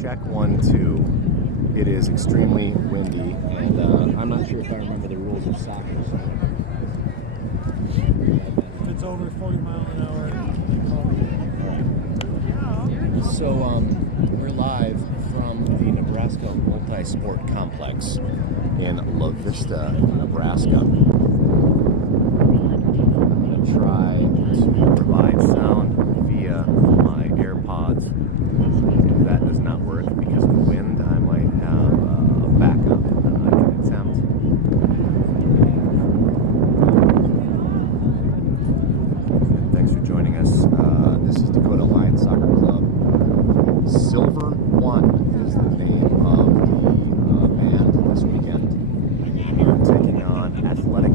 Check 1, 2. It is extremely windy, and I'm not sure if I remember the rules of soccer. If it's over 40 miles an hour, they call it. So we're live from the Nebraska Multi-Sport Complex in La Vista, Nebraska. I'm going to try to provide sound via my AirPods. If that does not work because of the wind, I might have a backup that I can attempt. And thanks for joining us. This is Dakota Lions Soccer Club. Silver One is the name of the band this weekend. We're taking on Athletic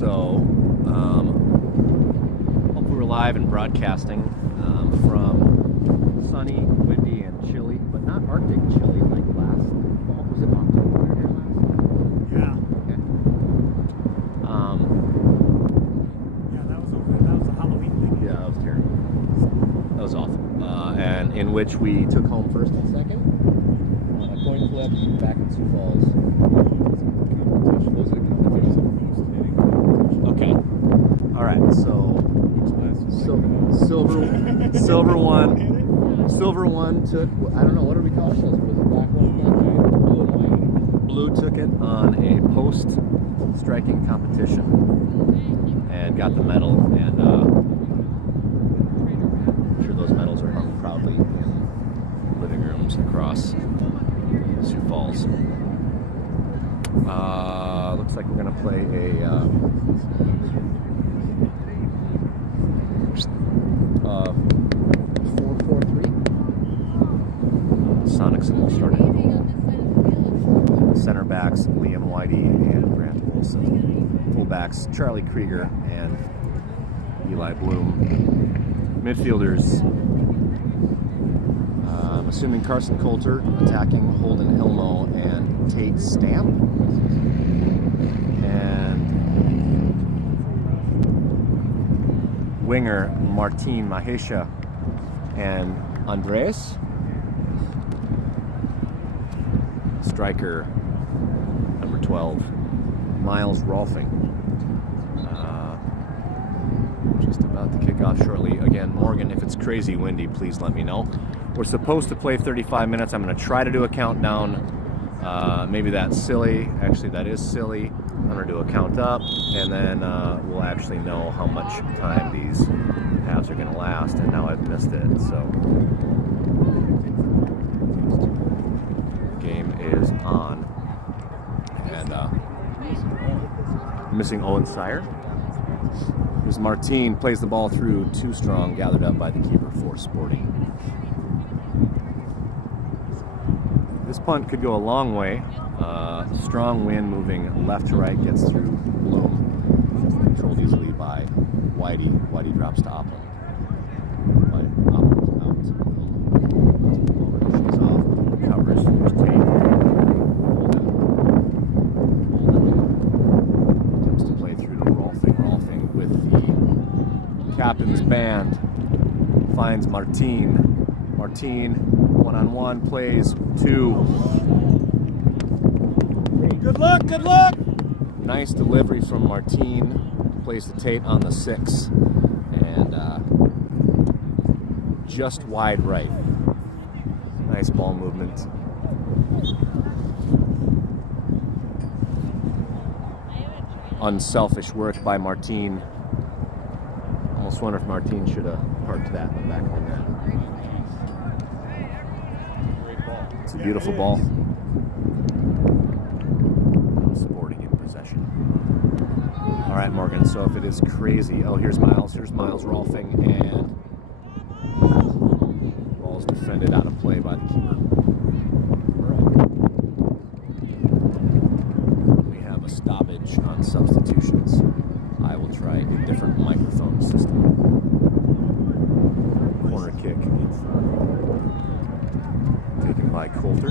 So, hopefully we're live and broadcasting from sunny, windy, and chilly, but not Arctic chilly like last fall. Was it October here last? Yeah. Okay. Yeah, that was a Halloween thing. Yeah, that was terrible. That was awful. And in which we took home first and second. A coin flip back in Sioux Falls. Okay. All right. So silver one took. I don't know, what are we calling those? Was it black one? Blue and white. Blue took it on a post striking competition and got the medal. And I'm sure those medals are hung proudly in living rooms across Sioux Falls. Looks like we're gonna play a 4-4-3. Sonics and will start it. Center backs Liam Whitey and Grant Wilson. Fullbacks Charlie Krieger and Eli Bloom. Midfielders, I'm assuming Carson Coulter, attacking Holden Hilmo and Tate Stamp. And winger Martin Mahesha and Andres. Striker number 12, Miles Rolfing. Just about to kick off shortly. Again, Morgan, if it's crazy windy, please let me know. We're supposed to play 35 minutes. I'm going to try to do a countdown. Maybe that's silly. Actually, that is silly. I'm going to do a count up, and then we'll actually know how much time these halves are going to last. And now I've missed it, so game is on. And missing Owen Sire. Here's Martin, plays the ball through, too strong, gathered up by the keeper for Sporting. This punt could go a long way. Strong wind moving left to right, gets through Bloom. Controlled easily by Whitey. Whitey drops to Opland. Opland out to Bloom. Ball ricochets off, recovers. Here's Tate. Holden attempts to play through to Rolfing. Rolfing with the captain's band finds Martin. Martin, one-on-one, plays two. Good luck, good luck! Nice delivery from Martin. Plays the Tate on the 6. And just wide right. Nice ball movement. Unselfish work by Martin. Almost wonder if Martin should have parked that in the back of the net. It's a beautiful ball. Sporting in possession. All right, Morgan. So if it is crazy, oh, here's Miles Rolfing, and ball's defended out of play by the keeper. We have a stoppage on substitutions. I will try a different microphone system. Corner kick taken by Coulter.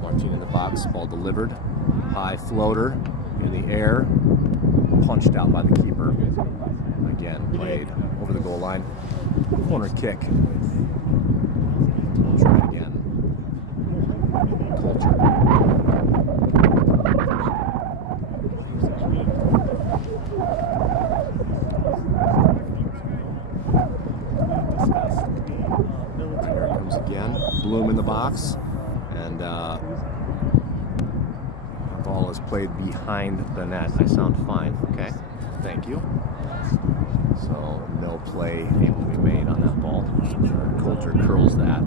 Martin in the box, ball delivered. High floater in the air, punched out by the keeper. Again, played over the goal line. Corner kick. We'll try it again. Coulter. Here it comes again. Bloom in the box, and the ball is played behind the net. I sound fine. Okay, thank you. So no play able to be made on that ball. Coulter curls that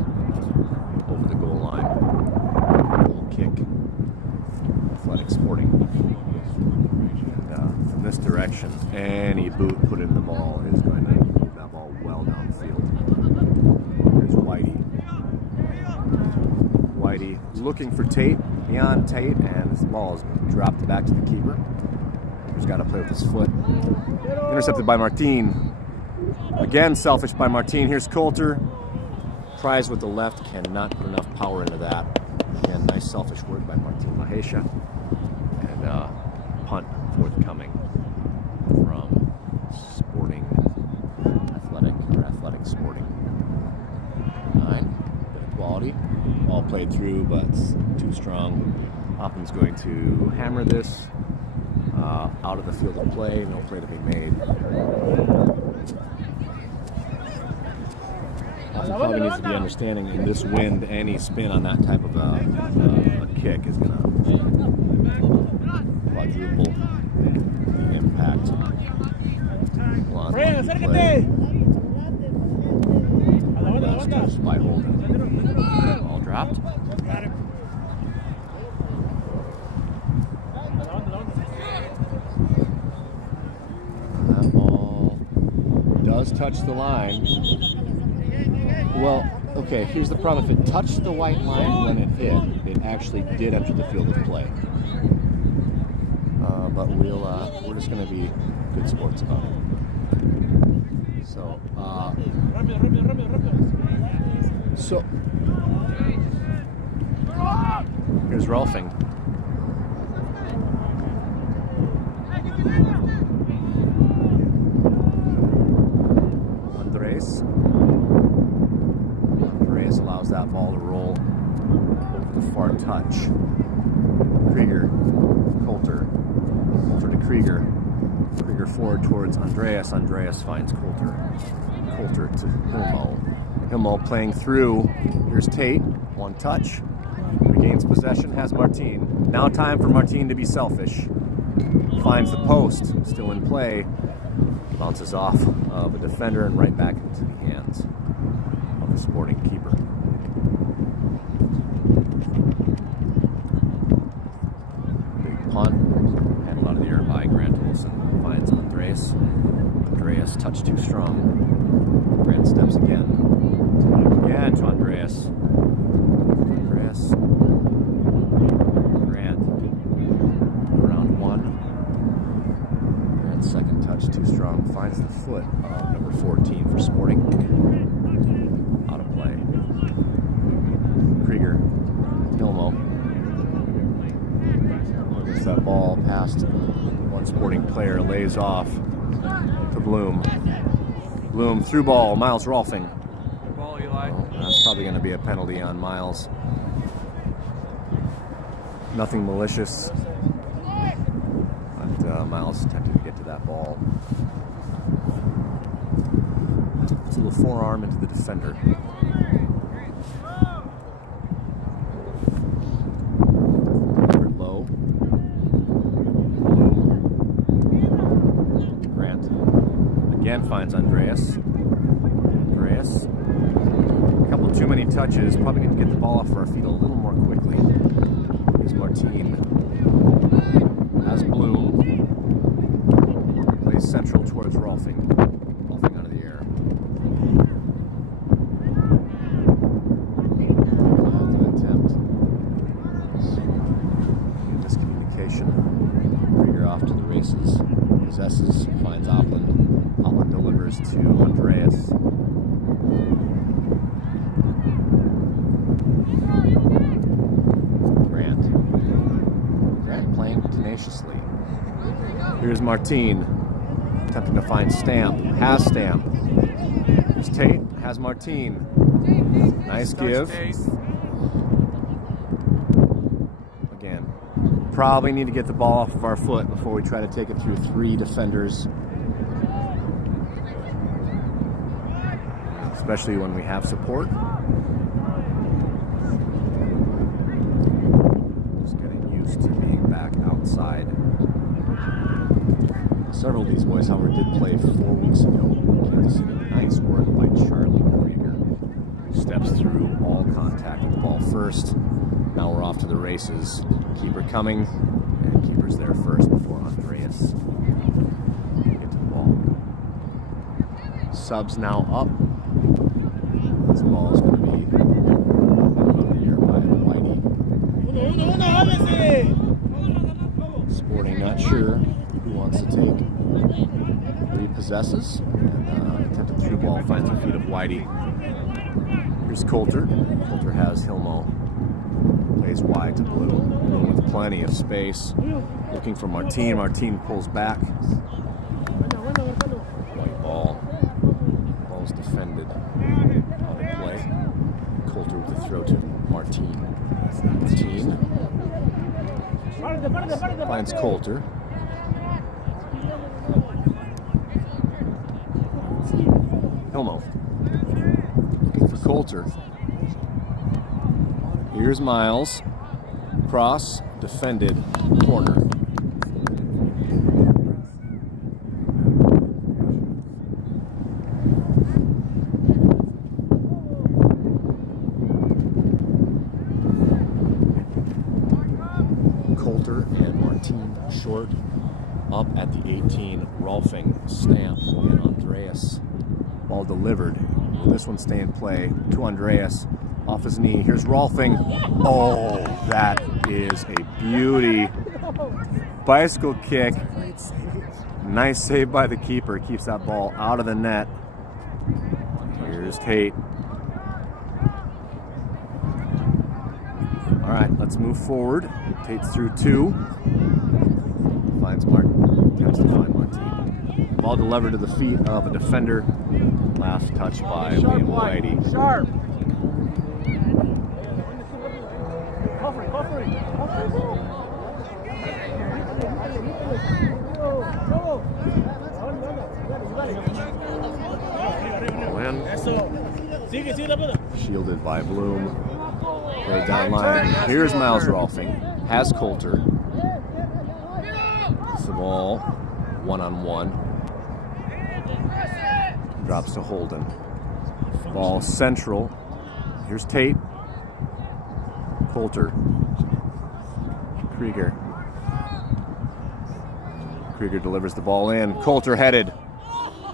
over the goal line. Goal kick. Athletic Sporting. And from this direction, any boot put in the ball is going to move that ball well downfield. Here's Whitey. Whitey looking for Tate, beyond Tate, and this ball is dropped back to the keeper. He's got to play with his foot. Intercepted by Martin. Again, selfish by Martin. Here's Coulter. Tries with the left, cannot put enough power into that. Again, nice selfish work by Martin Mahesha. And punt forthcoming from Sporting Athletic Sporting. 9, bit of quality. Ball played through, but too strong. Hoppin's going to hammer this out of the field of play. No play to be made. Probably needs to be understanding in this wind, any spin on that type of a kick is going to quadruple the impact. By Holden. Ball dropped. That ball does touch the line. Well, okay, here's the problem. If it touched the white line when it hit, it actually did enter the field of play. But we're just going to be good sports about it. So here's Rolfing. Andres allows that ball to roll over the far touch. Krieger, Coulter to Krieger. Krieger forward towards Andreas. Andreas finds Coulter. Coulter to Hilmo. Hilmo playing through. Here's Tate. One touch. Regains possession. Has Martin. Now time for Martin to be selfish. Finds the post. Still in play. Bounces off of a defender and right back into the hands of the Sporting keeper. Big punt. Handled out of the air by Grant Olson. Finds Andreas. Andreas touched too strong. Grant steps again. Again to Andreas. Andreas. Grant. Around one. Grant's second touch too strong. Finds the foot of number 14 for Sporting. Out of play. Krieger. Hilmo. Gets that ball past one Sporting player. Lays off to Bloom. Bloom through ball. Miles Rolfing. Ball, Eli. Well, that's probably going to be a penalty on Miles. Nothing malicious. But Miles attempted to get to that ball. It's a little forearm into the defender. Low. Grant again finds Andreas. Andreas. A couple too many touches. Probably need to get the ball off our feet a little more quickly. Here's Martin. Has Bloom. Plays central towards Rolfing. Rolfing out of the air. Attempt. Miscommunication. Krieger off to the races. Possesses. Finds Opland. Opland delivers to Andreas. Grant playing tenaciously. Here's Martin. Attempting to find Stamp. Has Stamp. Here's Tate. Has Martin. Nice give. Again, probably need to get the ball off of our foot before we try to take it through three defenders. Especially when we have support. Just getting used to being back outside. Several of these boys, however, did play 4 weeks ago. Kansas City. Nice work by Charlie Krieger, who steps through all contact with the ball first. Now we're off to the races. Keeper coming, and keeper's there first before Andreas get to the ball. Subs now up. This ball is going to be held up here by Whitey. Sporting not sure who wants to take. Repossesses and attempted through ball, finds the feet of Whitey. Here's Coulter. Coulter has Hilmo. Plays wide to Blue. Blue with plenty of space. Looking for Martin. Martin pulls back. White ball. Ball's defended on the play. Coulter with the throw to Martin. Martin finds Coulter. Hilmo looking for Coulter. Here's Miles. Cross, defended, corner. Coulter and Martin short. Up at the 18, Rolfing, Stamp, and Andreas. Ball delivered. Will this one stay in play to Andreas? Off his knee. Here's Rolfing. Oh, that is a beauty. Bicycle kick. Nice save by the keeper. Keeps that ball out of the net. Here's Tate. All right, let's move forward. Tate's through 2. Finds Martin. Attempts to find Martin. Ball delivered to the feet of a defender. Last touch by Liam Whitey. Sharp. Shielded by Bloom. Play down line. Here's Miles Rolfing. Has Coulter. It's the ball. 1-on-1. Drops to Holden. Ball central. Here's Tate. Coulter. Krieger. Krieger delivers the ball in. Coulter headed.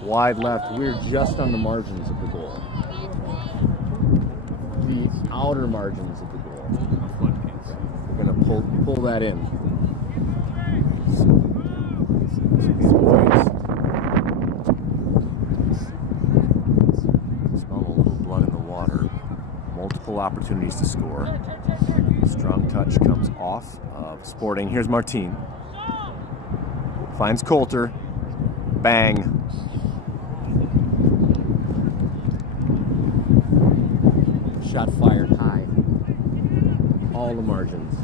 Wide left. We're just on the margins of the goal. The outer margins of the goal. We're going to pull that in. These boys smell a little blood in the water. Multiple opportunities to score. Strong touch comes off of Sporting. Here's Martin. Finds Coulter. Bang. Shot fired high. All the margins.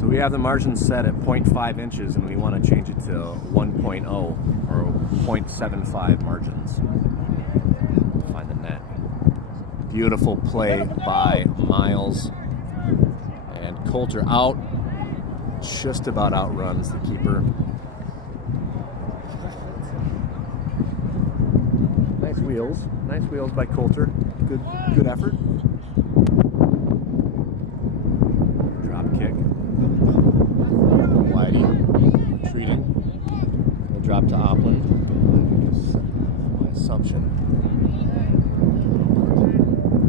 So we have the margins set at 0.5 inches and we want to change it to 1.0 or 0.75 margins. Find the net. Beautiful play by Miles. And Coulter out. Just about outruns the keeper. Nice wheels by Coulter. Good effort. Drop kick. Whitey retreating. We'll drop to Opland. My assumption.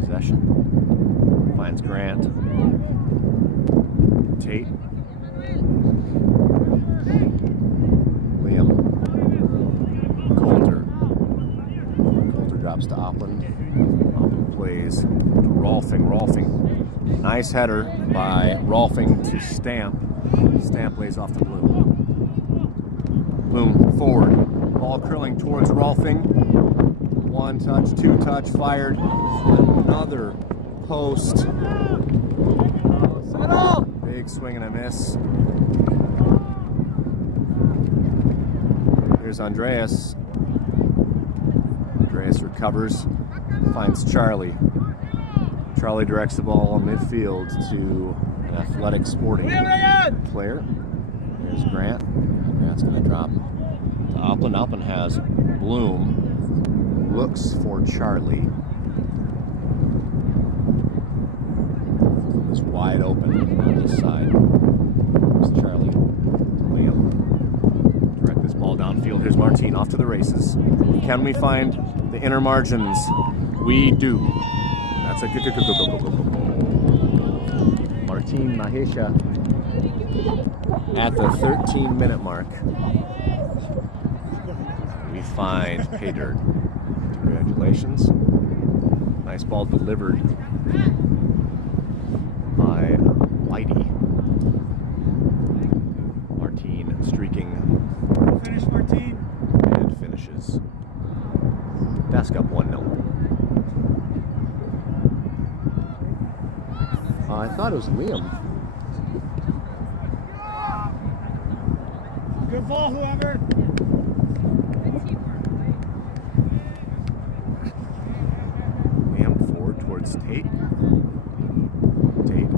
Possession. Finds Grant. Tate. Liam. Coulter. Drops to Opland. Opland plays to Rolfing. Rolfing. Nice header by Rolfing to Stamp. Stamp lays off the Bloom. Bloom forward. Ball curling towards Rolfing. 1 touch, 2 touch, fired. Another post. Big swing and a miss. Here's Andreas. Andreas recovers, finds Charlie. Charlie directs the ball midfield to an athletic Sporting player. There's Grant. Grant's going to drop to Opland. Opland has Bloom. Looks for Charlie. It's wide open on this side. There's Charlie to Liam. Direct this ball down downfield. Here's Martin off to the races. Can we find the inner margins? We do. That's a go. Martin Mahesha at the 13-minute mark. We find pay dirt. Congratulations. Nice ball delivered by Whitey. Martin streaking. Finish, Martin. And finishes. DASC up 1-0. I thought it was Liam. Good ball, whoever. Liam forward towards Tate. Tate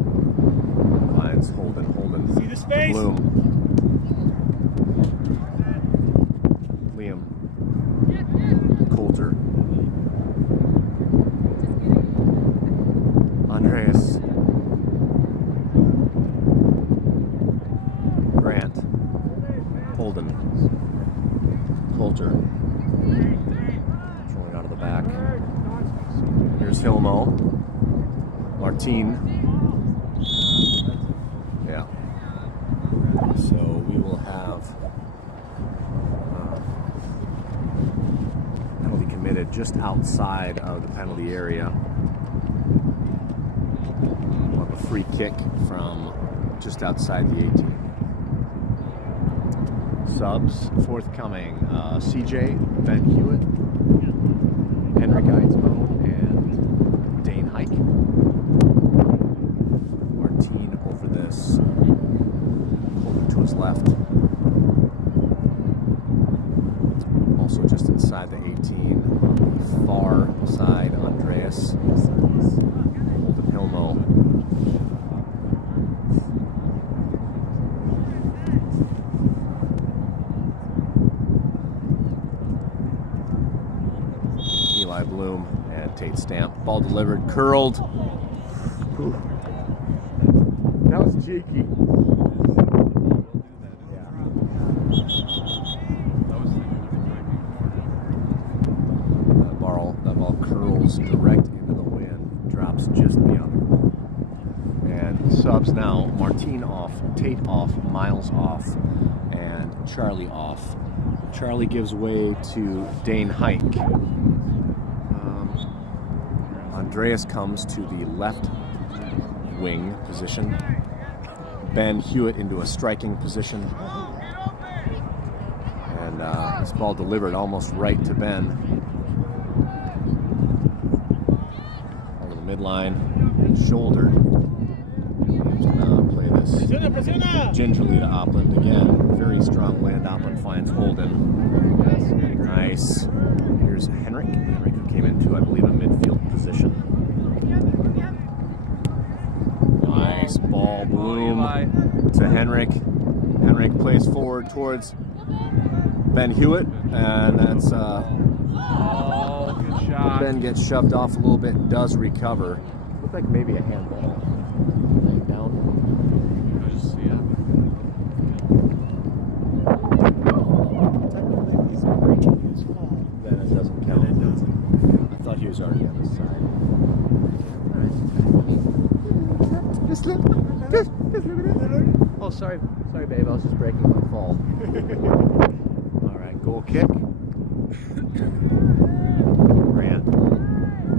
finds Holden. See the space. Bloom. Liam. Coulter. Andreas. Grant. Holden. Coulter. Controlling out of the back. Here's Hilmo. Martin. Yeah. So we will have penalty committed just outside of the penalty area. We'll have a free kick from just outside the 18. Subs forthcoming. CJ, Ben Hewitt, Henrik Eidsmo, and Dane Hike. Martin over this. Holden to his left. Also just inside the 18 on the far side, Andreas. Holden Hilmo. Bloom and Tate Stamp. Ball delivered, curled. Ooh. That was cheeky. That ball curls direct into the wind, drops just beyond the goal. And subs now, Martin off, Tate off, Miles off, and Charlie off. Charlie gives way to Dane Hike. Andreas comes to the left wing position. Ben Hewitt into a striking position. And this ball delivered almost right to Ben. Over the midline, shouldered. He's gonna play this gingerly to Opland again. Very strong land. Opland finds Holden. Nice. Here's Henrik. Henrik who came into, I believe, a midfield position. Nice ball, Bloom to Henrik. Henrik plays forward towards Ben Hewitt, and that's good shot. Ben gets shoved off a little bit and does recover. Looked like maybe a handball. Down. I just see it. He's breaking his fall. Then it doesn't count. It doesn't. I thought he was already on his side. Oh, sorry, babe. I was just breaking my fall. All right, goal kick. Grant.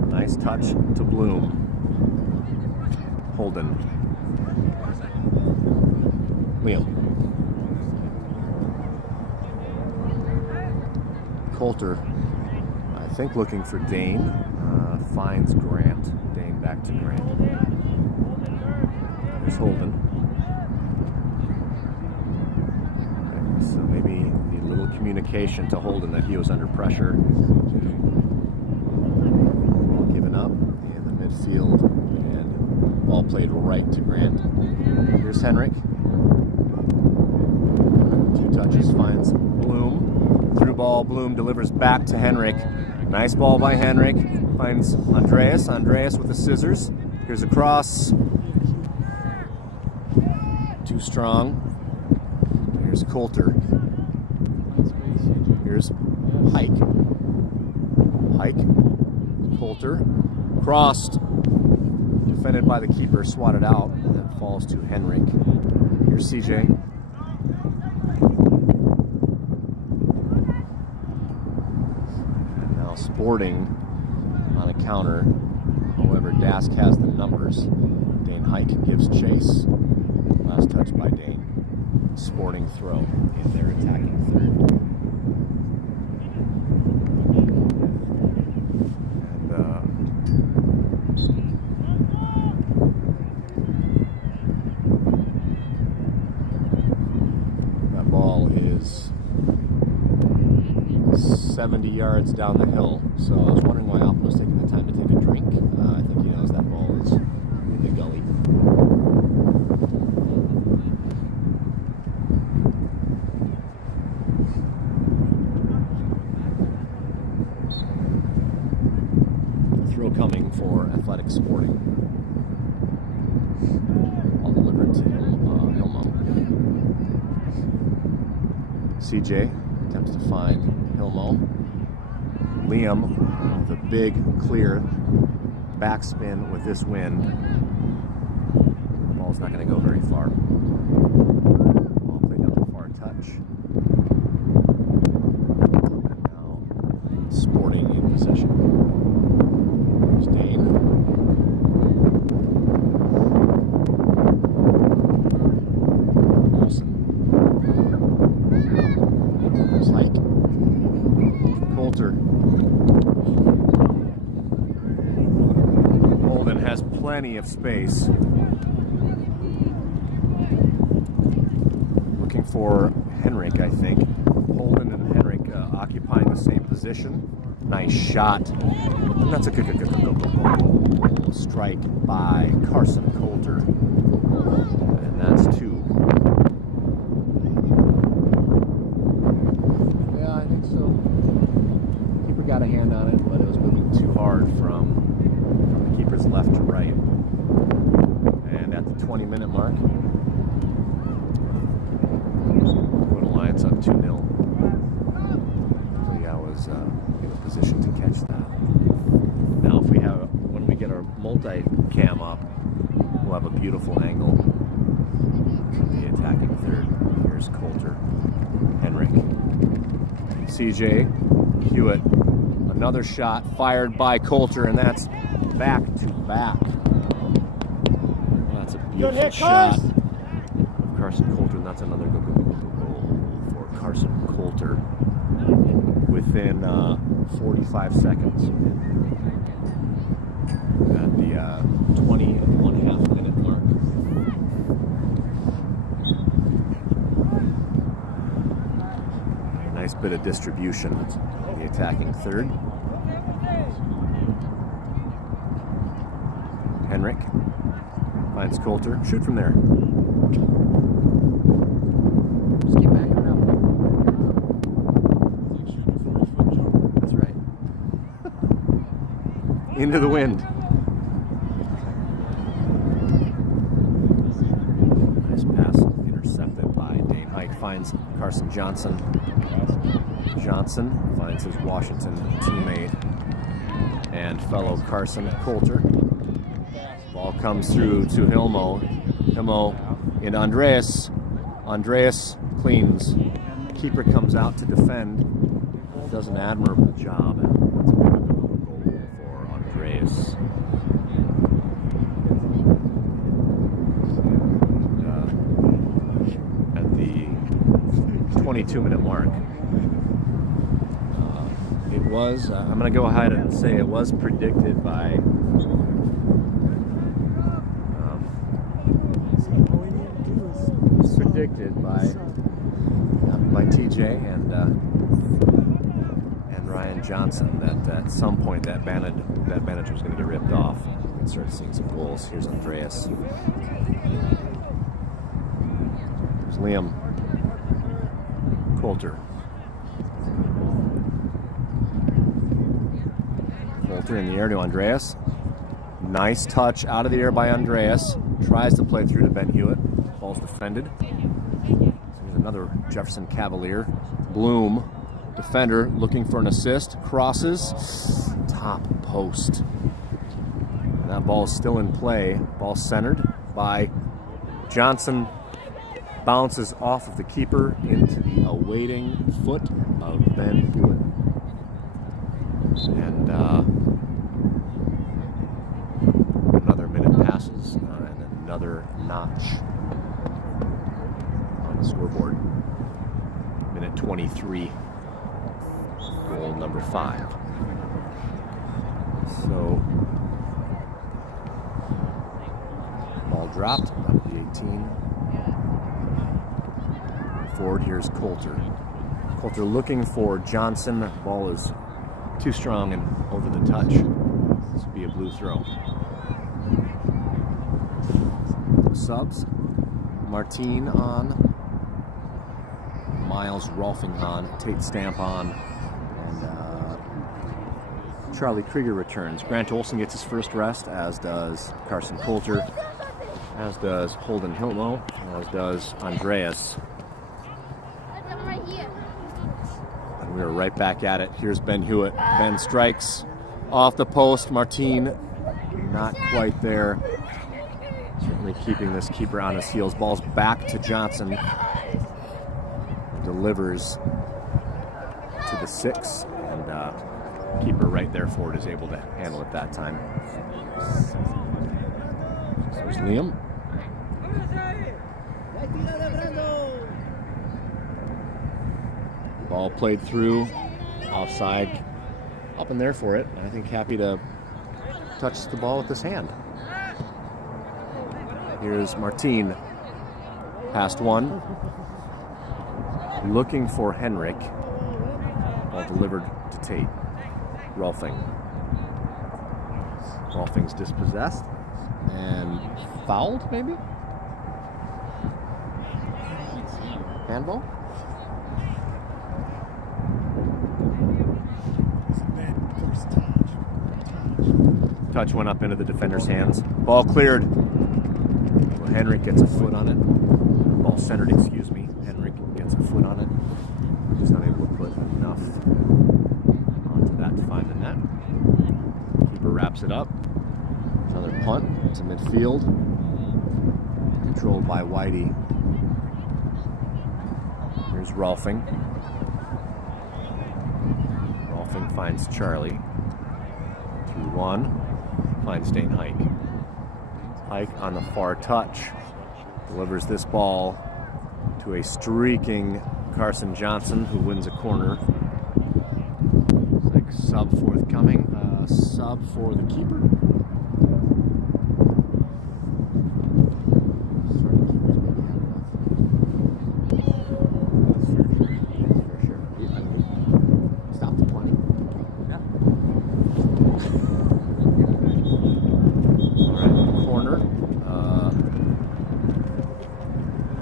Nice touch to Bloom. Holden. Liam. Coulter, I think looking for Dane, finds Grant. Dane back to Grant. There's Holden. Right, so maybe a little communication to Holden that he was under pressure. Given up in the midfield, and ball played right to Grant. Here's Henrik. 2 touches, finds Bloom. Through ball, Bloom delivers back to Henrik. Nice ball by Henrik. Finds Andreas. Andreas with the scissors. Here's a cross. Too strong. Here's Coulter. Here's Hike. Coulter. Crossed. Defended by the keeper, swatted out, and then falls to Henrik. Here's CJ. And now Sporting on a counter. However, DASC has the numbers. Dane Hike gives chase. Last touch by Dane. Sporting throw in their attacking third. That ball is 70 yards down the hill, so I was wondering why Alpin was taking the time to take a drink. I think he knows that ball is in the gully. Throw coming for Athletic Sporting. All delivered to Hilmo. CJ attempts to find Hilmo. Liam, the big clear backspin with this wind. The ball's not going to go very far. Ball played down the far touch. And now Sporting in possession. There's Dane. Olsen. There's Hike. Coulter. Holden has plenty of space. Looking for Henrik, I think. Holden and Henrik occupying the same position. Nice shot. And that's a good strike by Carson Coulter. And that's 2. Yeah, I think so. Keeper got a hand on it, but it was moving too hard from the keeper's left to right. And at the 20-minute mark, Dakota Lions up 2-0. Hopefully I was in a position to catch that. Now when we get our multi-cam up, we'll have a beautiful angle from the attacking third. Here's Coulter. Henrik. CJ Hewitt. Another shot fired by Coulter, and that's back to back. Well, that's a beautiful shot of Carson Coulter, and that's another goal for Carson Coulter within 45 seconds. At the 20.5 minute mark. Nice bit of distribution in the attacking third. Henrik finds Coulter. Shoot from there. Just keep backing it up. That's right. Into the wind. Nice pass intercepted by Dane Hike. Finds Carson Johnson. Johnson finds his Washington teammate and fellow Carson Coulter. Ball comes through to Hilmo. Hilmo into Andreas. Andreas cleans. Keeper comes out to defend. Does an admirable job. That's a good goal for Andreas. At the 22-minute mark. It was, I'm going to go ahead and say it was predicted by TJ and Ryan Johnson that at some point that bandage was going to get ripped off. We can start seeing some goals. Here's Andreas. Here's Liam. Coulter. Coulter in the air to Andreas. Nice touch out of the air by Andreas. Tries to play through to Ben Hewitt. Ball's defended. Another Jefferson Cavalier. Bloom Defender looking for an assist, crosses, top post. And that ball is still in play. Ball centered by Johnson. Bounces off of the keeper into the awaiting foot of Ben Hewitt. And another minute passes and another notch on the scoreboard. Minute 23, goal number 5. So, ball dropped, up to the 18. Forward, here's Coulter. Coulter looking for Johnson. Ball is too strong and over the touch. This will be a blue throw. Subs. Martine on. Miles Rolfing on. Tate Stamp on. And Charlie Krieger returns. Grant Olson gets his first rest, as does Carson Coulter, as does Holden Hilmo, as does Andreas. And we are right back at it. Here's Ben Hewitt. Ben strikes off the post. Martine not quite there. Certainly keeping this keeper on his heels. Ball's back to Johnson. Delivers to the 6. And keeper right there for it is able to handle it that time. So there's Liam. Ball played through, offside, up in there for it. I think happy to touch the ball with his hand. Here's Martine, past one, looking for Henrik. Ball delivered to Tate. Rolfing. Rolfing's dispossessed and fouled, maybe? Handball? Touch went up into the defender's hands. Ball cleared. Well, Henrik gets a foot on it. Ball centered, excuse me. Henrik gets a foot on it. Just not able to put enough onto that to find the net. Keeper wraps it up. Another punt to midfield. Controlled by Whitey. Here's Rolfing. Rolfing finds Charlie. 2-1. Feinstein Hike. Hike on the far touch. Delivers this ball to a streaking Carson Johnson, who wins a corner. Looks like sub forthcoming. Sub for the keeper. Stop the 20. Yeah. All right, corner.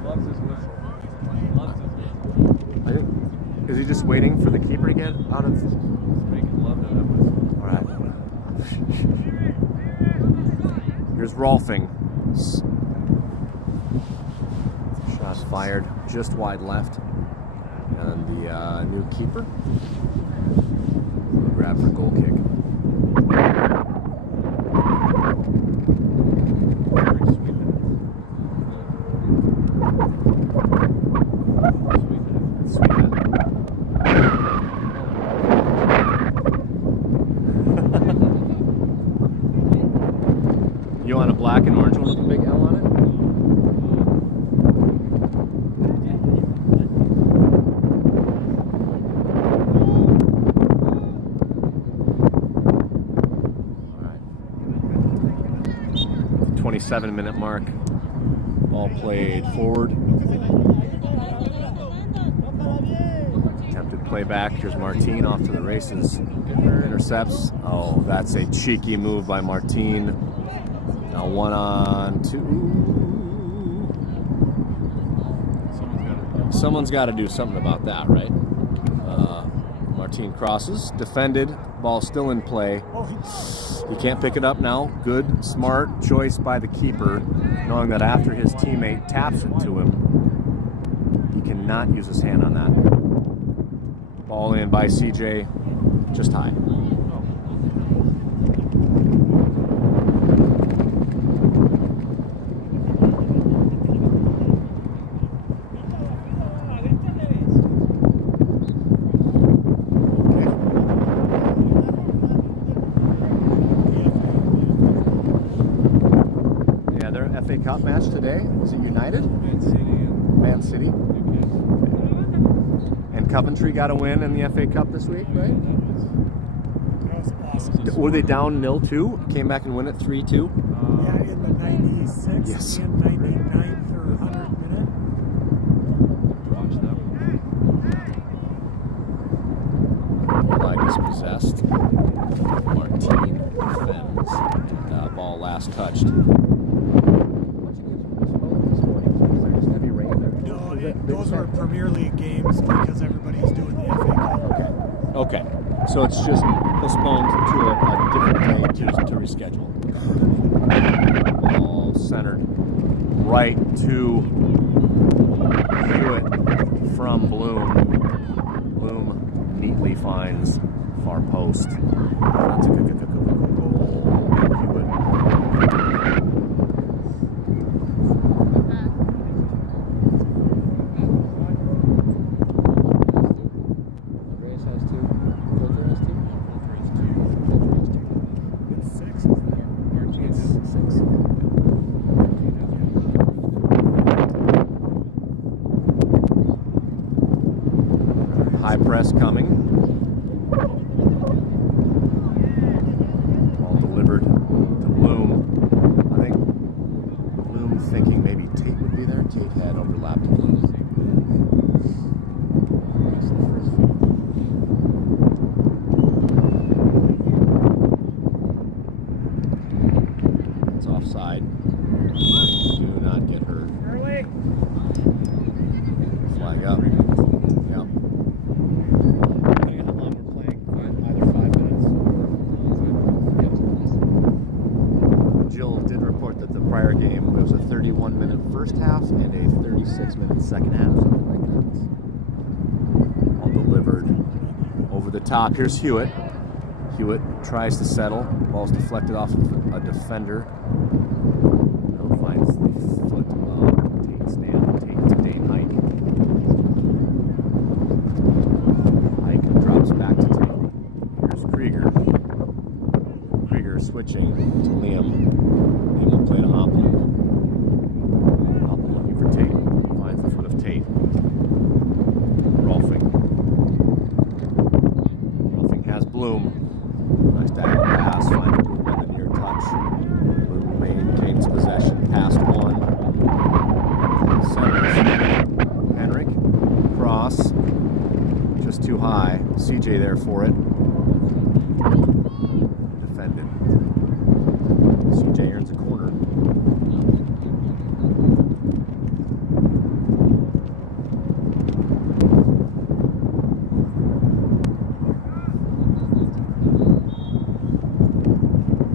Loves his whistle. Loves his whistle. I think, is he just waiting for the keeper to get out of? He's making love to that whistle. All right. Here's Rolfing. Shots fired just wide left. And the new keeper. Grab for goal kick. You want a black and orange one with a big L on it? All right. 27-minute mark. Ball played forward. Attempted play back. Here's Martine off to the races. Intercepts. Oh, that's a cheeky move by Martine. Now 1-on-2. Someone's got to do something about that, right? Martine crosses, defended, ball still in play. He can't pick it up now. Good, smart choice by the keeper, knowing that after his teammate taps it to him, he cannot use his hand on that. Ball in by CJ, just high. Yeah, their FA Cup match today. Is it United? Man City. And Coventry got a win in the FA Cup this week, right? That was awesome. Were they down 0-2? Came back and win it 3-2? Yeah, in the 96th Yes. and 99th or 100th minute. Watch that. Line is possessed. Martin defends. And ball last touched. Heavy rain. No, those are Premier League games because everybody's doing the FA Cup. Okay. So it's just postponed to a different day to reschedule. Ball centered right to Hewitt from Bloom. Bloom neatly finds far post. That's a good goal. Hewitt. Grace has 2. Filter has 2. It's 6, isn't it? It's 6. High press coming. Ball delivered to Bloom. I think Bloom thinking maybe Tate would be there. Tate had overlapped Bloom. It's offside. Do not get hurt. Early. Flag up. Yep. How long we're playing? Either 5 minutes. Jill did report that the prior game was a 31-minute first half and a 36-minute second half, something like that. All delivered over the top. Here's Hewitt. Hewitt tries to settle. Ball's deflected off of a defender. Now finds the foot of Tate's down. Tate to Dane Hike. Hike drops back to Tate. Here's Krieger. Krieger switching to Liam. Liam will play to Hoplin. Hoplin looking for Tate. Finds the foot of Tate. Rolfing. Rolfing has Bloom. Nice diagonal pass. Finds Bloom on the near touch. Bloom maintains possession. Past one. Centers. Henrik. Cross. Just too high. CJ there for it. Defended. CJ earns a corner.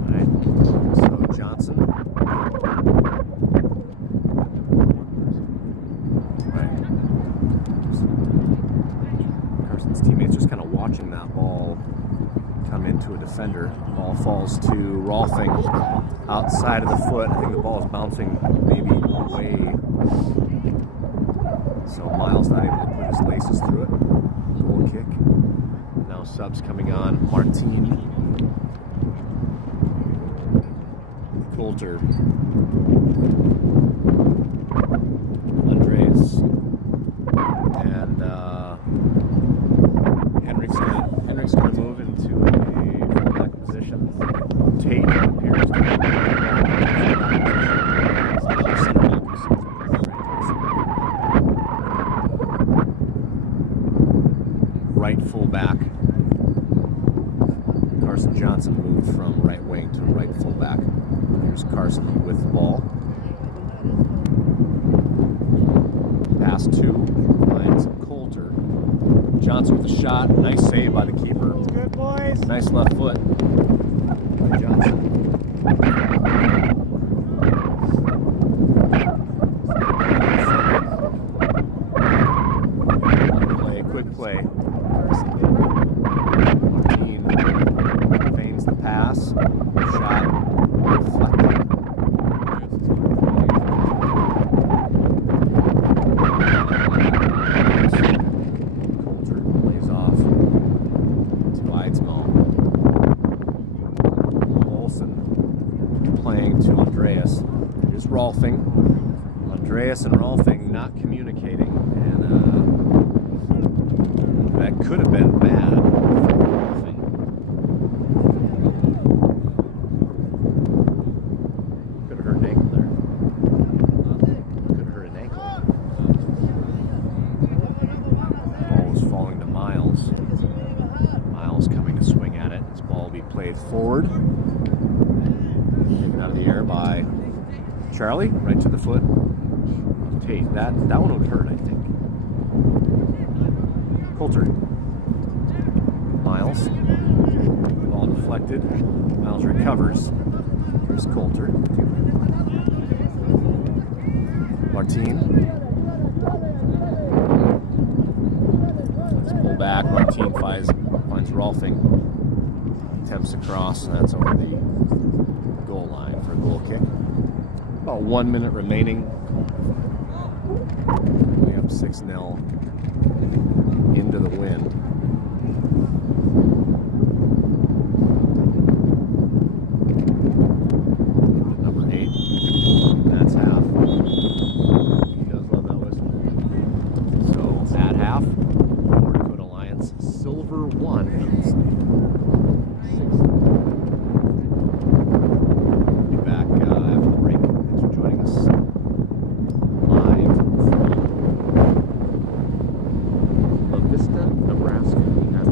Alright. So Johnson. Right. Carson's teammates just kind of watching that ball come into a defender. Ball falls to Rolfing outside of the foot. I think the ball is bouncing maybe away. So Miles not able to put his laces through it. Goal kick. Now subs coming on. Martin. Coulter. Andreas. And Henrik's going to move into a fullback position. Tate appears to be right fullback. Carson Johnson moved from right wing to right fullback. Here's Carson with the ball. Pass 2. Finds Coulter. Johnson with a shot. Nice save by the keeper. Good boys. Nice left foot by Johnson. Quick play. Carson Shot deflected. Coulter plays off to Eidsmo. Olsen playing to Andreas. Here's Rolfing. Andreas and Rolfing not communicating, and that could have been bad for Rolfing. Could have hurt an ankle there. Could have hurt an ankle. Ball was falling to Miles. Miles coming to swing at it. This ball will be played forward. Taken out of the air by Charlie, right to the foot of Tate. That one would hurt, I think. Coulter. Miles. Ball deflected. Miles recovers. Here's Coulter. Martin. Let's pull back. Martin finds Rolfing. Attempts across, and that's over the goal line for a goal kick. About 1 minute remaining. We have 6-0 into the wind. Number 8. That's half. He does love that whistle. So at half, North Dakota Alliance silver 1. Be back after the break. Thanks for joining us live from La Vista, Nebraska at the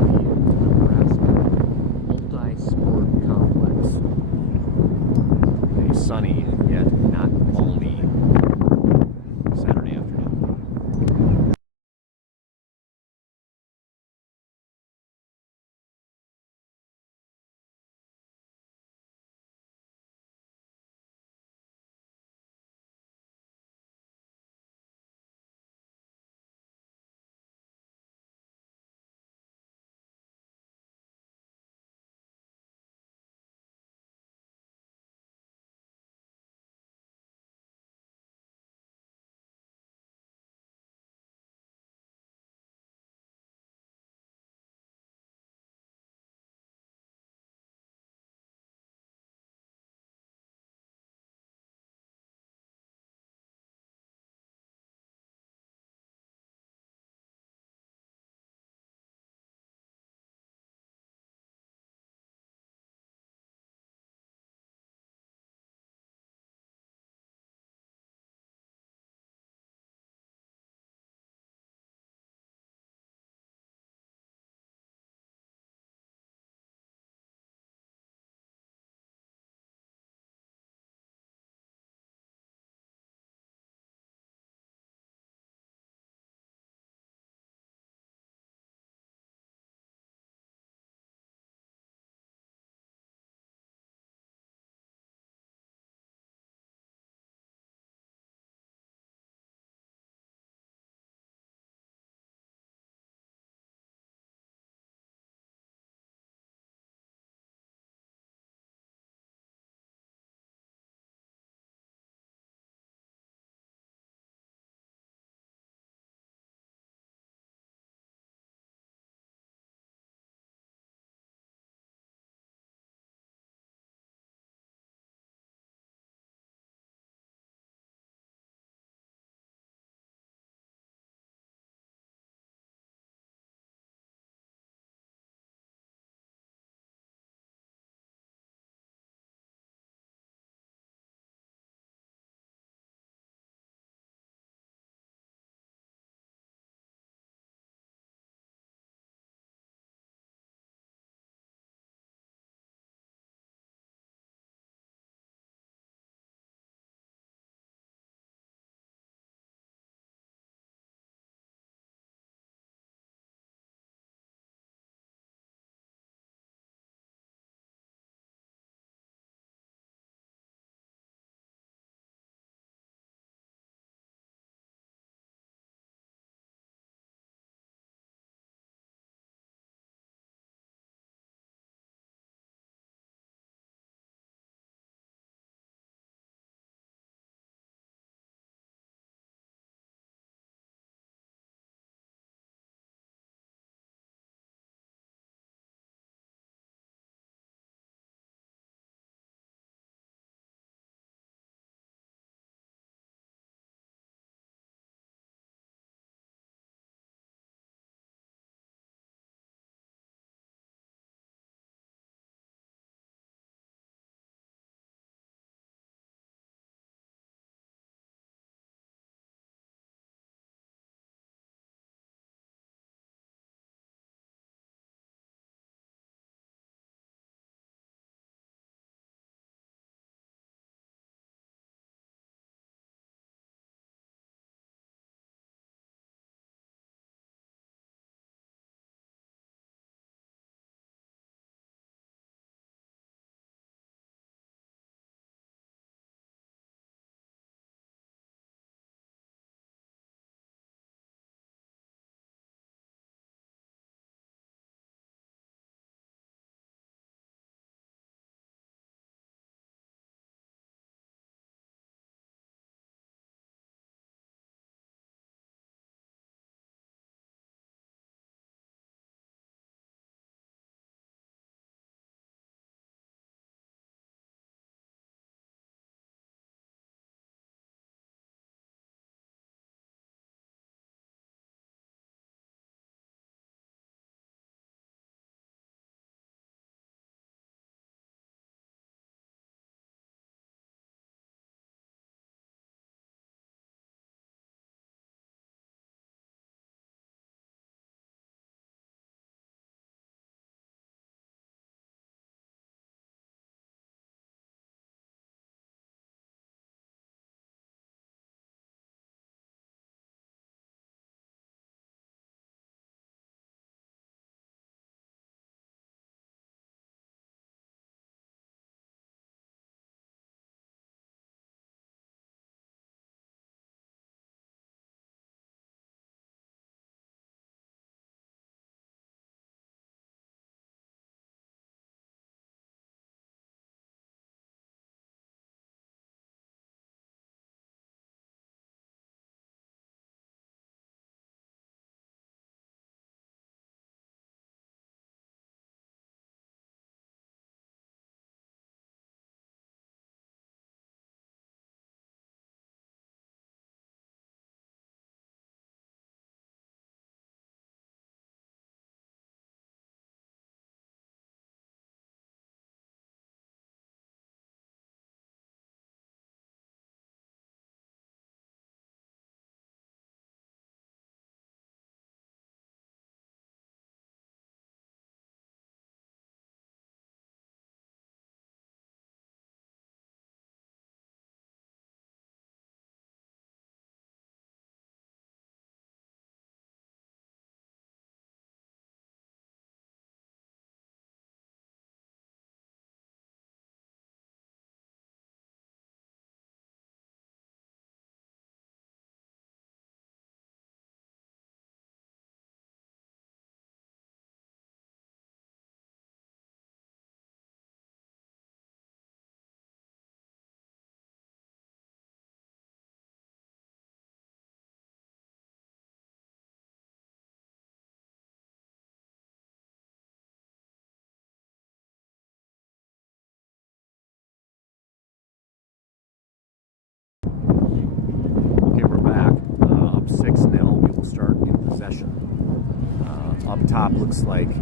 top looks like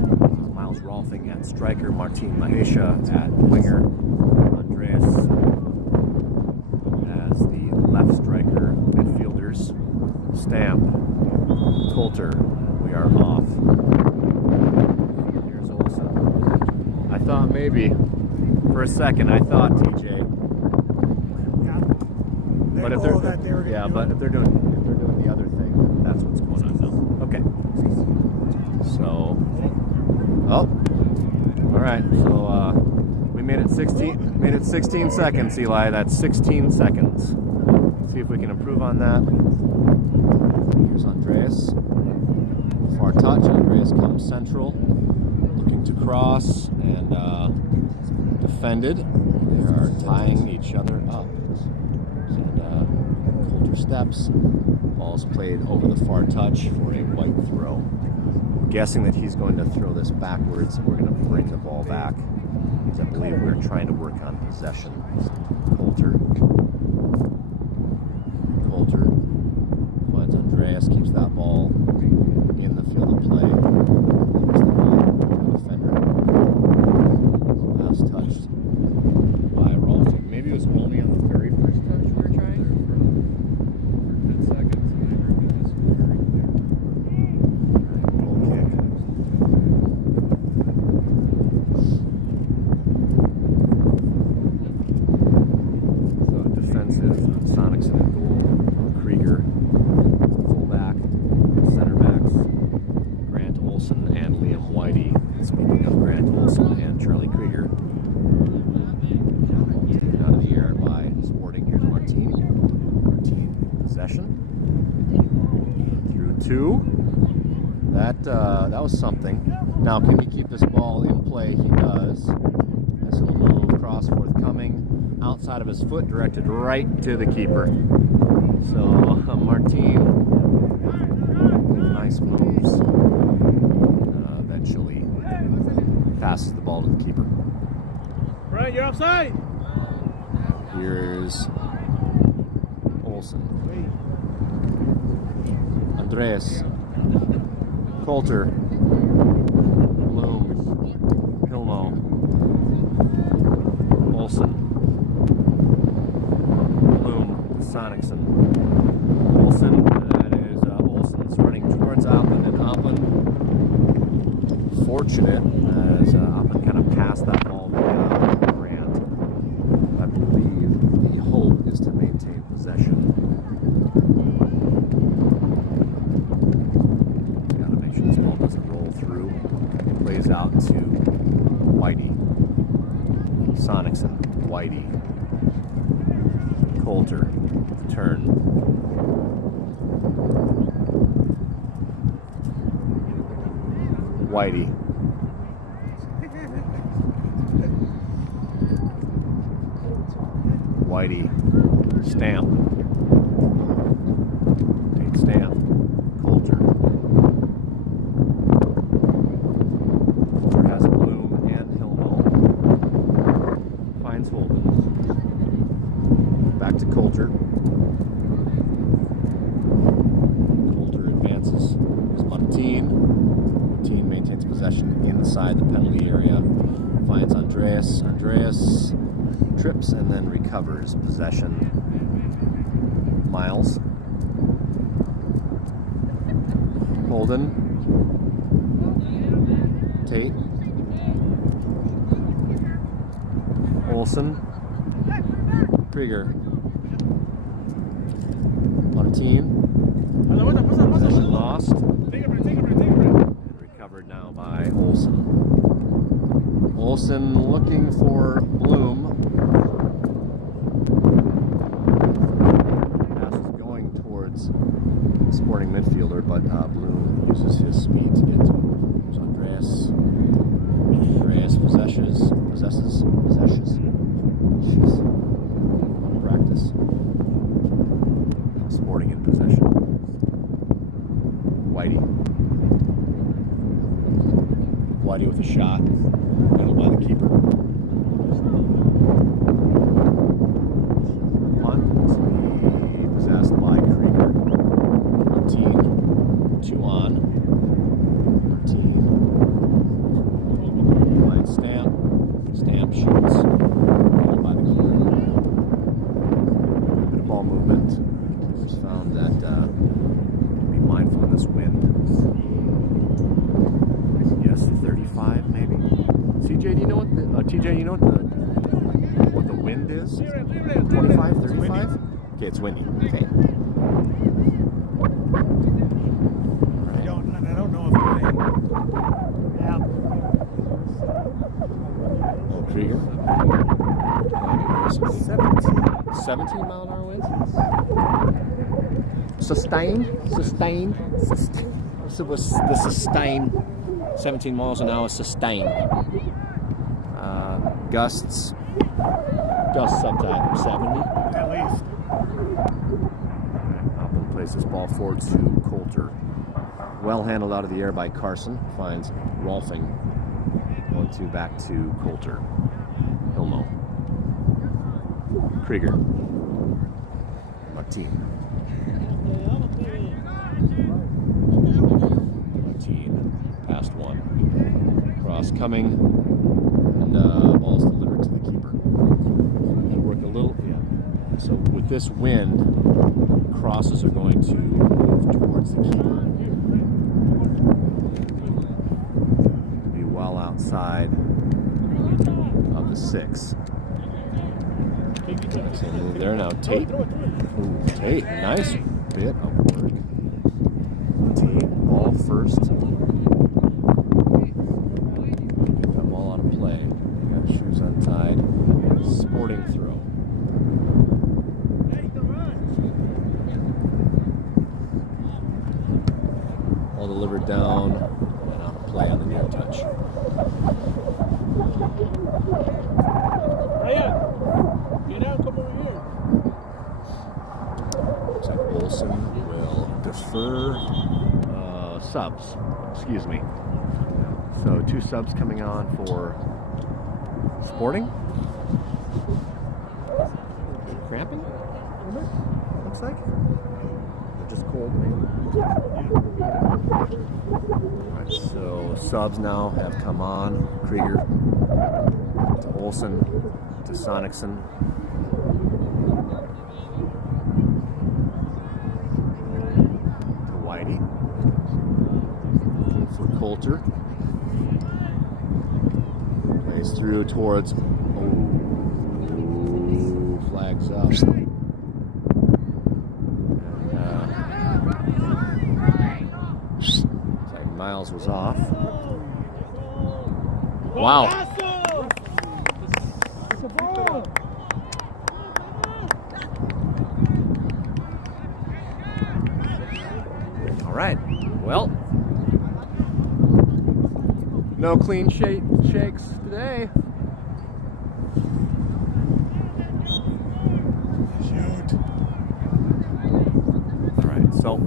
Miles Rolfing at striker, Martin Mahesha at winger, Andreas as the left striker, midfielders, Stamp, Coulter. We are off. Here's Olsen. I thought maybe, for a second, I thought TJ. But if they're doing the other thing, that's what's going on now. Okay. So, all right. So we made it 16 seconds, Eli. That's 16 seconds. See if we can improve on that. Here's Andreas. Far touch. Andreas comes central, looking to cross and defended. They are tying each other up. And Coulter steps. Ball's played over the far touch for a white throw. I'm guessing that he's going to throw this backwards, and we're going to bring the ball back, because I believe we're trying to work on possession. Coulter finds Andreas, keeps that ball in the field of play. Delivers the ball to the defender. Last touched by Rolfing. Maybe it was only on the very first touch we were trying. For 10 seconds. Goal kick. So defensive, Sonicson in goal, Krieger, fullback, center backs, Grant Olsen and Liam Whitey. Speaking of Grant Olsen and Charlie Krieger. Taken out of the air by Sporting. Here's Martin. Martin in possession. Through two. That was something. Now, can he keep this ball in play? He does. Nice little move, cross forthcoming, outside of his foot, directed right to the keeper. So Martin, nice moves. Eventually passes the ball to the keeper. Right, you're offside. Here's Olsen. Andreas. Coulter. Bloom. Hilmo. Olsen. Bloom. Sonicson. Olsen. That is Olsen's running towards Oppen, and Oppen, fortunate as Oppen kind of passed that ball to Grant. I believe the hope is to maintain possession. Got to make sure this ball doesn't roll through. Plays out to Whitey. Sonicson. Whitey. Coulter. Turn. Whitey. Whitey. Stamp. Take Stamp. Coulter. Coulter has Bloom and Hilmo. Finds Holden. Back to Coulter. Coulter advances. Here's Martin. Martin maintains possession inside the penalty area. Finds Andreas. Andreas trips and then recovers possession. Miles. Holden. Tate. Olsen. Krieger. Martin. Possession lost. And recovered now by Olsen. Olsen looking for Bloom. Pass is going towards the Sporting midfielder, but Bloom uses his speed to get to him. Here's Andreas. Andreas possesses. Jeez. Practice. Sporting in possession. Whitey. Whitey with a shot. Handled by the keeper. Punt to be possessed by Krieger. 14. 2 on. 14. wind is? 25, 35? Okay, it's windy. Okay. I don't know if Oh, Krieger. 17 mile an hour winds? Sustained? So was the sustained 17 miles an hour sustained. Gusts sometime 70. at least. Hoffman plays this ball forward to Coulter. Well handled out of the air by Carson. Finds Rolfing. 1-2 back to Coulter. Hilmo. Krieger. Martin. Past one. Cross coming. And ball's delivered to the keeper. Should work a little, yeah. So with this wind, crosses are going to move towards the keeper. Be well outside of the 6. So move there now. Tate. Ooh, Tate, nice bit of work. Tate, ball first. Get that ball out of play. Got shoes untied. Sporting throw. Ball delivered down and out of play on the near touch. Get out, come over here. Looks like Olsen will defer subs. Excuse me. So 2 subs coming on for Sporting. Cramping? Looks like. Or just cold, maybe. Alright, so subs now have come on. Krieger to Olsen to Sonicson. To Whitey. For Coulter. Plays through towards. Oh, flags up. And, Miles was off. Wow. All right. Well, no clean shakes today. Shoot. All right. So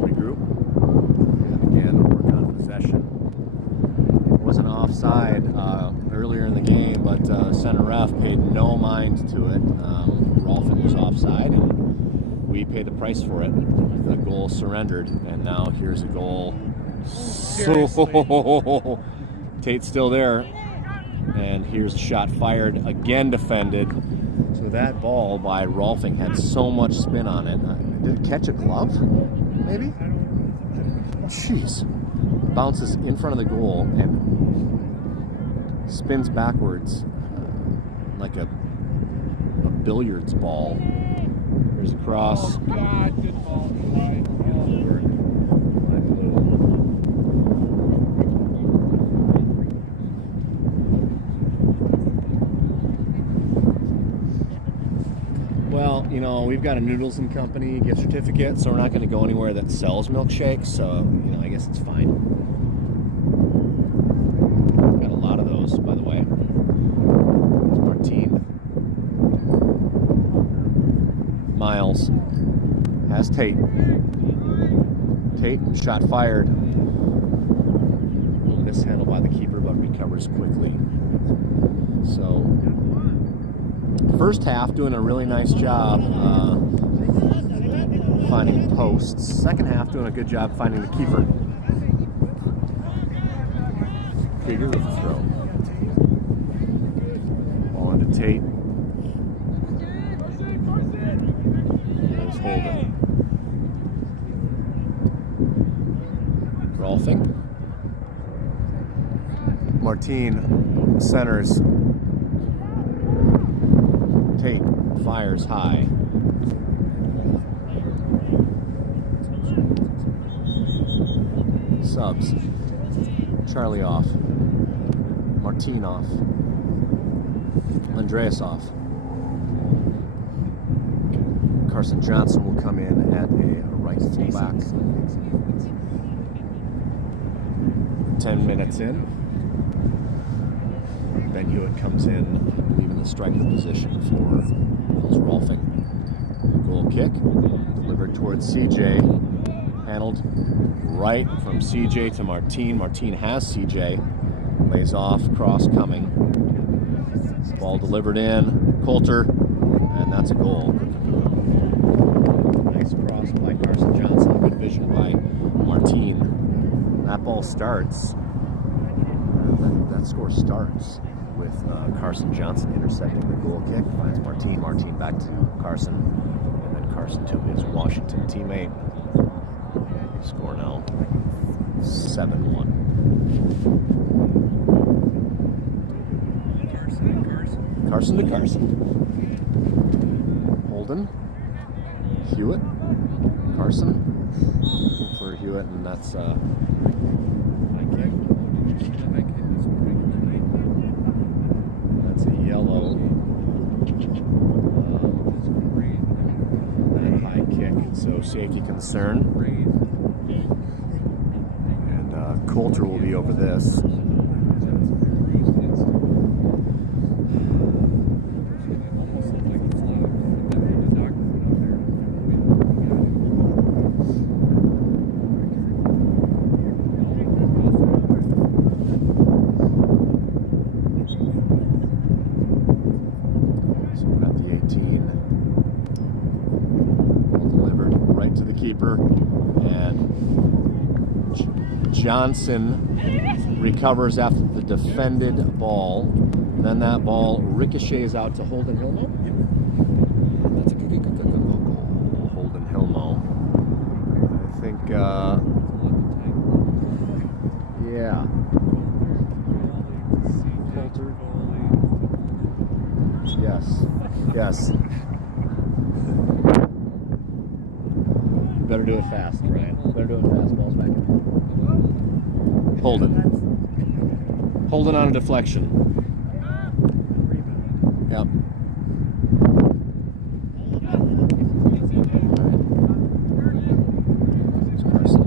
regroup. And again, work on possession. It was an offside earlier in the game, but center ref paid no mind to it. Rolfing was offside, and we paid the price for it. The goal surrendered, and now here's a goal. So Tate's still there, and here's a shot fired, again defended. So that ball by Rolfing had so much spin on it. Did it catch a glove? Maybe? Jeez. Bounces in front of the goal and spins backwards like a billiards ball. There's a cross. Oh, God, good ball. Well, you know, we've got a Noodles and Company gift certificate, so we're not going to go anywhere that sells milkshakes, so, you know, I guess it's fine. Got a lot of those, by the way. There's Martine. Miles has Tate. Tate, shot fired. Mishandled by the keeper, but recovers quickly. So, first half doing a really nice job finding posts. Second half doing a good job finding the keeper. Krieger with the throw. Ball into Tate. Here's Holden. Rolfing. Martine centers. Tate fires high. Subs. Charlie off. Martin off. Andreas off. Carson Johnson will come in at a right fullback. 10 minutes in. Ben Hewitt comes in, I believe, in the striker position for Nils Rolfing. Goal kick, delivered towards CJ. Handled right from CJ to Martin. Martin has CJ. Lays off, cross coming. Ball delivered in. Coulter, and that's a goal. Nice cross by Carson Johnson. Good vision by Martin. That ball starts. That score starts with Carson Johnson intercepting the goal kick. Finds Martin. Martin back to Carson. And then Carson to his Washington teammate. Score now 7-1. Carson to Carson. Holden. Hewitt. Carson. For Hewitt, and that's high kick. That's a yellow. That high kick, so safety concern. And Coulter will be over this. Johnson recovers after the defended ball. Then that ball ricochets out to Holden Hilmo. That's a good goal. Holden Hilmo. I think, yeah. Coulter. Yes. Better do it fast, Ryan. Better do it fast. Ball's back in. Holden on a deflection. Yep. Carson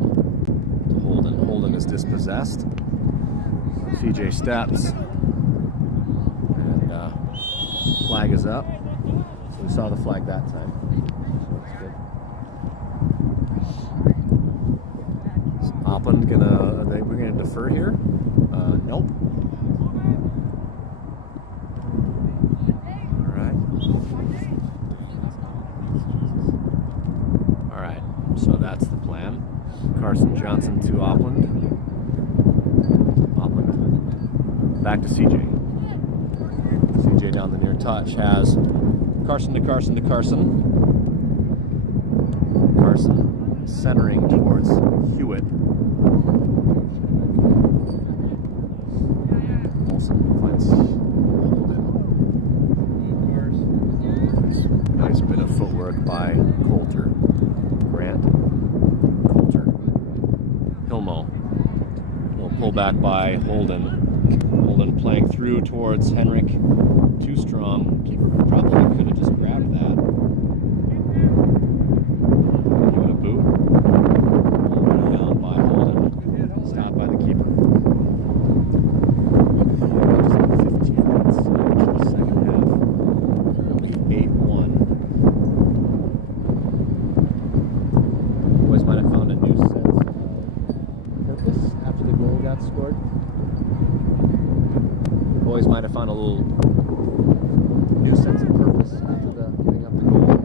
to Holden. Holden is dispossessed. CJ steps. And flag is up. So we saw the flag that time. Opland we're gonna defer here? Nope. All right. So that's the plan. Carson Johnson to Opland. Back to CJ. CJ down the near touch has Carson to Carson to Carson. Carson centering towards Hewitt. Finds Holden. Nice bit of footwork by Coulter. Grant. Coulter. Hilmo. Little pullback by Holden. Holden playing through towards Henrik. Too strong. Keeper probably could have just grabbed that. Give it a boot. Down by Holden. Stopped by the keeper. Scored. The boys might have found a little new sense of purpose after giving up the goal.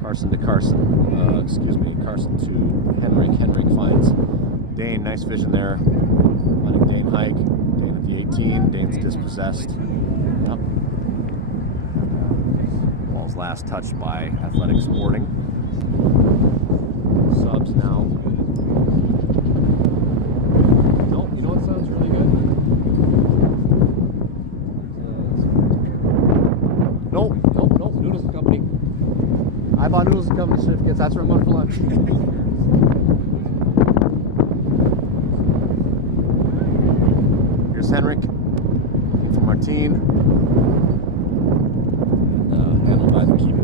Carson to Carson. Carson to Henrik. Henrik finds Dane. Nice vision there. Letting Dane hike. Dane at the 18. Dane's dispossessed. Yep. Ball's last touched by Athletic Sporting. Subs now. No, you know what sounds really good? noodles and covered certificates. That's what I'm on for lunch. Here's Henrik from Martine. And handled by the keeper.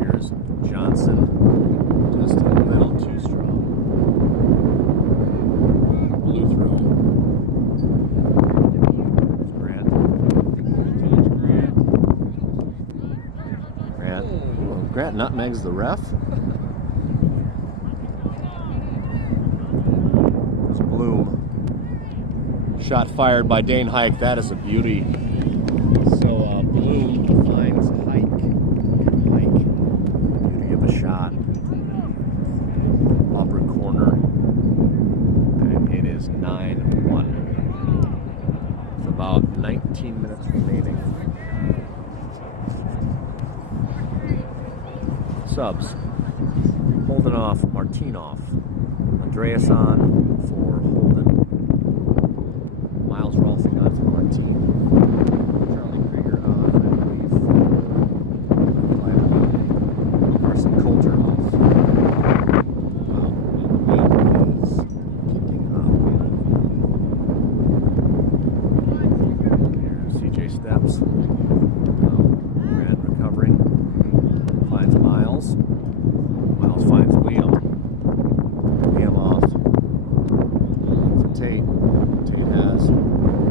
Here's Johnson. Just a little too strong. Blew through. Grant nutmegs the ref. There's Bloom. Shot fired by Dane Hike. That is a beauty. So Bloom finds Hike. Hike. Beauty of a shot. Upper corner. And it is 9-1. With about 19 minutes remaining. Subs. Holden off, Martinov. Andreas on for Holden. Miles Rolfing on for Martin. Charlie Krieger on, I believe, for Carson Coulter off. Wow, the wind is kicking up. Here's CJ Steps. Grant recovering. Finds Miles. Miles finds Liam. Liam off for Tate. Tate has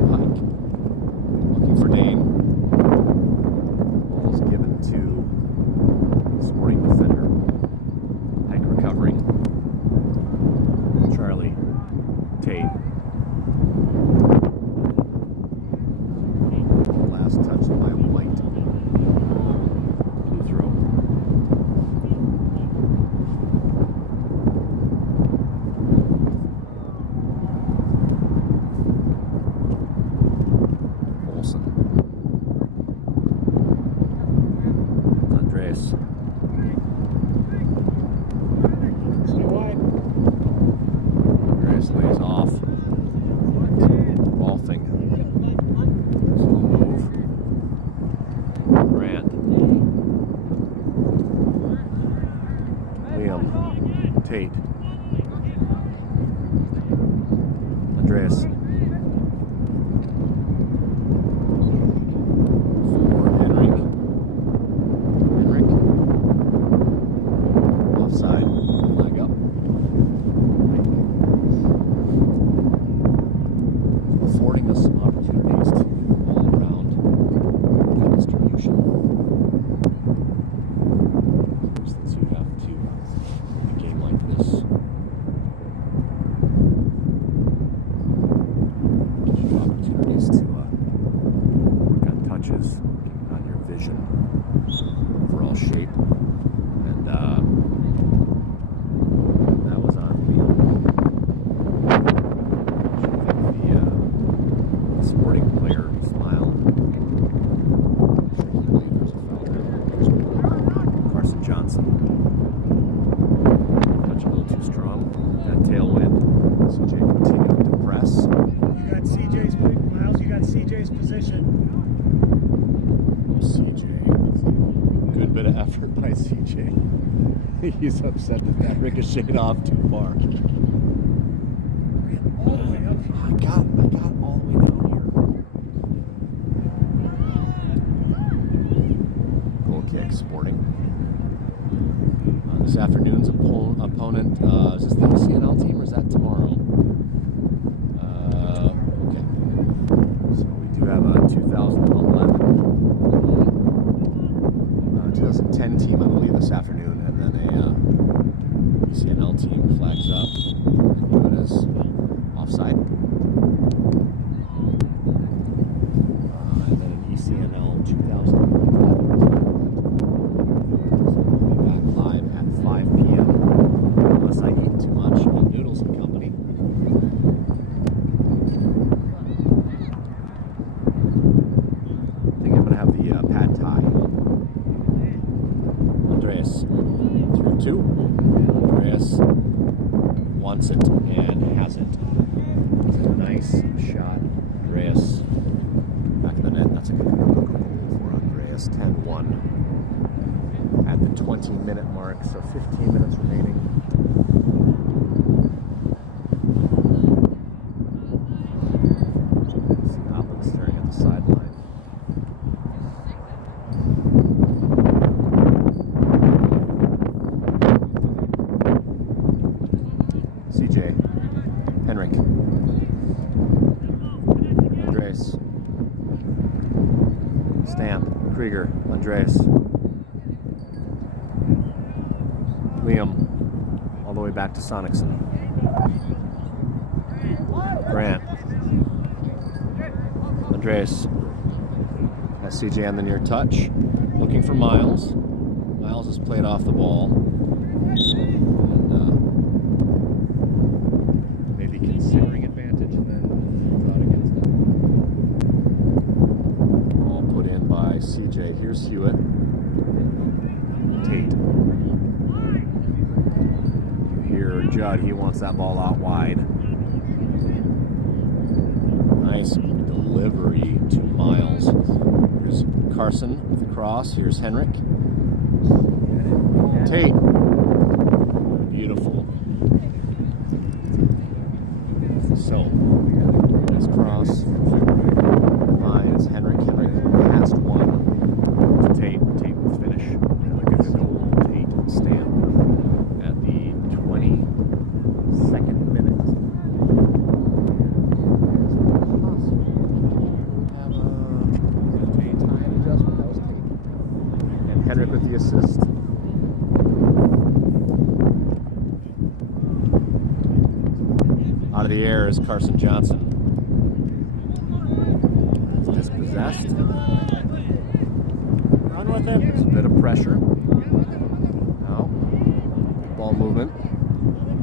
Hike. Looking for Dane. Ball's given to Sporting defender. Hike recovering. Charlie. Tate. Last touch by White. Blue throw. Andres. Stay wide. Andres lays off. Rolfing. Slow move. Grant. Liam. Tate. Andres. Offside, flag up. Affording us some opportunities to all around distribution. Since you have to a game like this. Gives you opportunities to work on touches, on your vision, overall shape. And that was on Liam. The Sporting player smiled. There's a foul there. Carson Johnson. Touch a little too strong. That tailwind. CJ continuing to press. You got CJ's, Miles, you got CJ's position. Oh, CJ. Good bit of effort by CJ. He's upset that that ricocheted off too far. All the way up. I got all the way down here. Goal kick, Sporting. This afternoon's opponent, is this the ECNL team or is that tomorrow? Okay. So we do have a 2010 team, I believe, this afternoon, and then a ECNL team flags up. And it is offside. And then an ECNL 2011 team. We'll be back live at 5 p.m. Unless I eat too much, eat noodles and company. I think I'm going to have the pad thai. Andreas through two. Andreas wants it and has it. It's a nice shot. Andreas back in the net. That's a good goal for Andreas. 10-1 at the 20-minute mark, so 15 minutes remaining. See Oppen staring at the sideline. CJ, Henrik, Andreas, Stamp, Krieger, Andreas, Liam, all the way back to Sonicson, Grant, Andreas, has CJ on the near touch, looking for Miles. Miles has played off the ball. Considering advantage and then thought against it. All put in by CJ. Here's Hewitt. Tate. You hear Judd. He wants that ball out wide. Nice delivery to Miles. Here's Carson with the cross. Here's Henrik. Tate. Beautiful. So, nice cross, finds Henrik past one to Tate. Tate with finish. Look at the goal. Tate Stamp at the 22nd minute. Time adjustment, that was Tate. And Henrik with the assist. Out of the air is Carson Johnson. It's dispossessed. Run with him. There's a bit of pressure. Now, ball movement.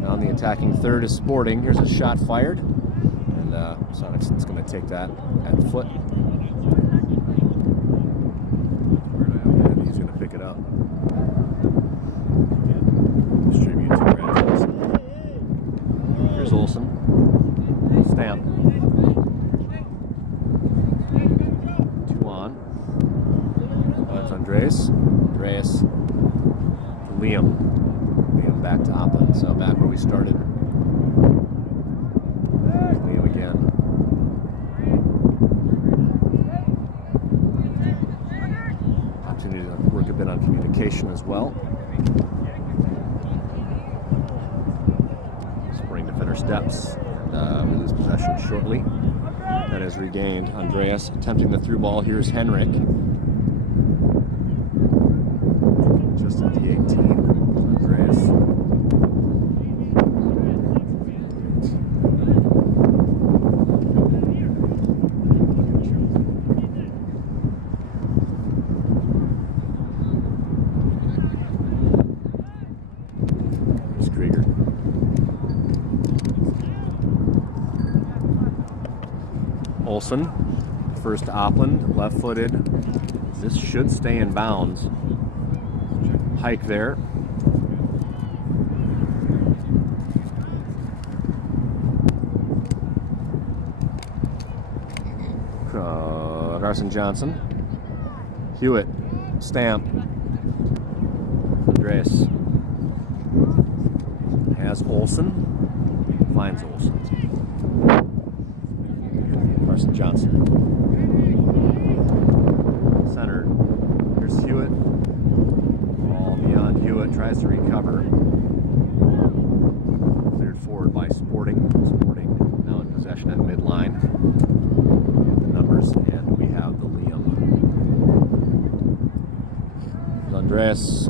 Now on the attacking third is Sporting. Here's a shot fired. And Sonicson's going to take that at foot. And he's going to pick it up. Distribute to Brad Olsen. Here's Olsen. Stamp. 2 on. That's Andreas. Andreas to Liam. Liam back to Oppen. So back where we started. Liam again. Opportunity to work a bit on communication as well. Spring defender steps. We lose possession shortly. That is regained. Andreas attempting the through ball. Here's Henrik. Just at the 18. Andreas. Here's Krieger. Olsen, first to Oppland, left-footed. This should stay in bounds. Hike there. Carson Johnson. Hewitt, Stamp. Andreas has Olsen. Finds Olsen. Carson Johnson. Centered. Here's Hewitt. Ball beyond Hewitt. Tries to recover. Cleared forward by Sporting. Sporting now in possession at midline. The numbers, and we have the Liam. There's Andreas.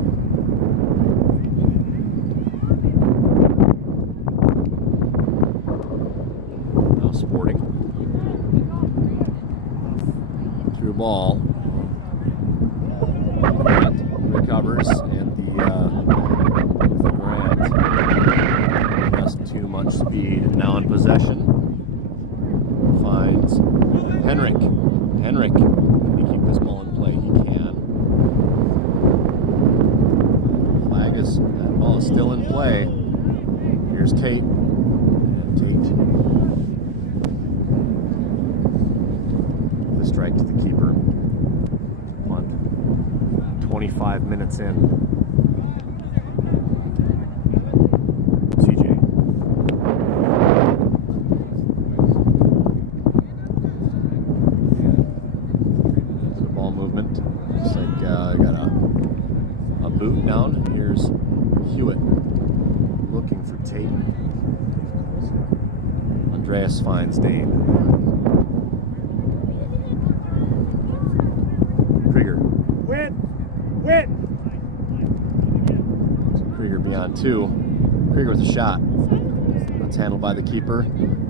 Now Sporting. Through ball. Grant recovers, and the Grant just too much speed. Now in possession. Finds Henrik. Henrik, can he keep this ball in play? He can. Flag is, that ball is still in play. Here's Tate. And Tate strike to the keeper. 25 minutes in. CJ. So ball movement. Looks like got a boot down. Here's Hewitt looking for Tate. Andreas finds Dane. Krieger. Win! Krieger beyond 2. Krieger with a shot. That's handled by the keeper.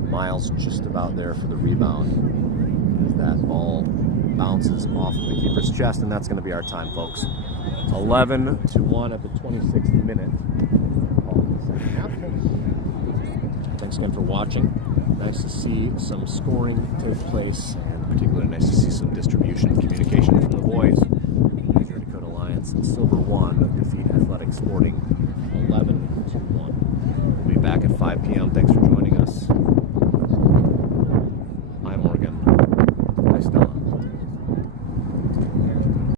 Miles just about there for the rebound. As that ball bounces off of the keeper's chest, and that's going to be our time, folks. 11-1 at the 26th minute. Thanks again for watching. Nice to see some scoring take place, and particularly nice to see some distribution and communication from the boys. Silver 1 defeat Athletic Sporting 11-1. We'll be back at 5 p.m. Thanks for joining us.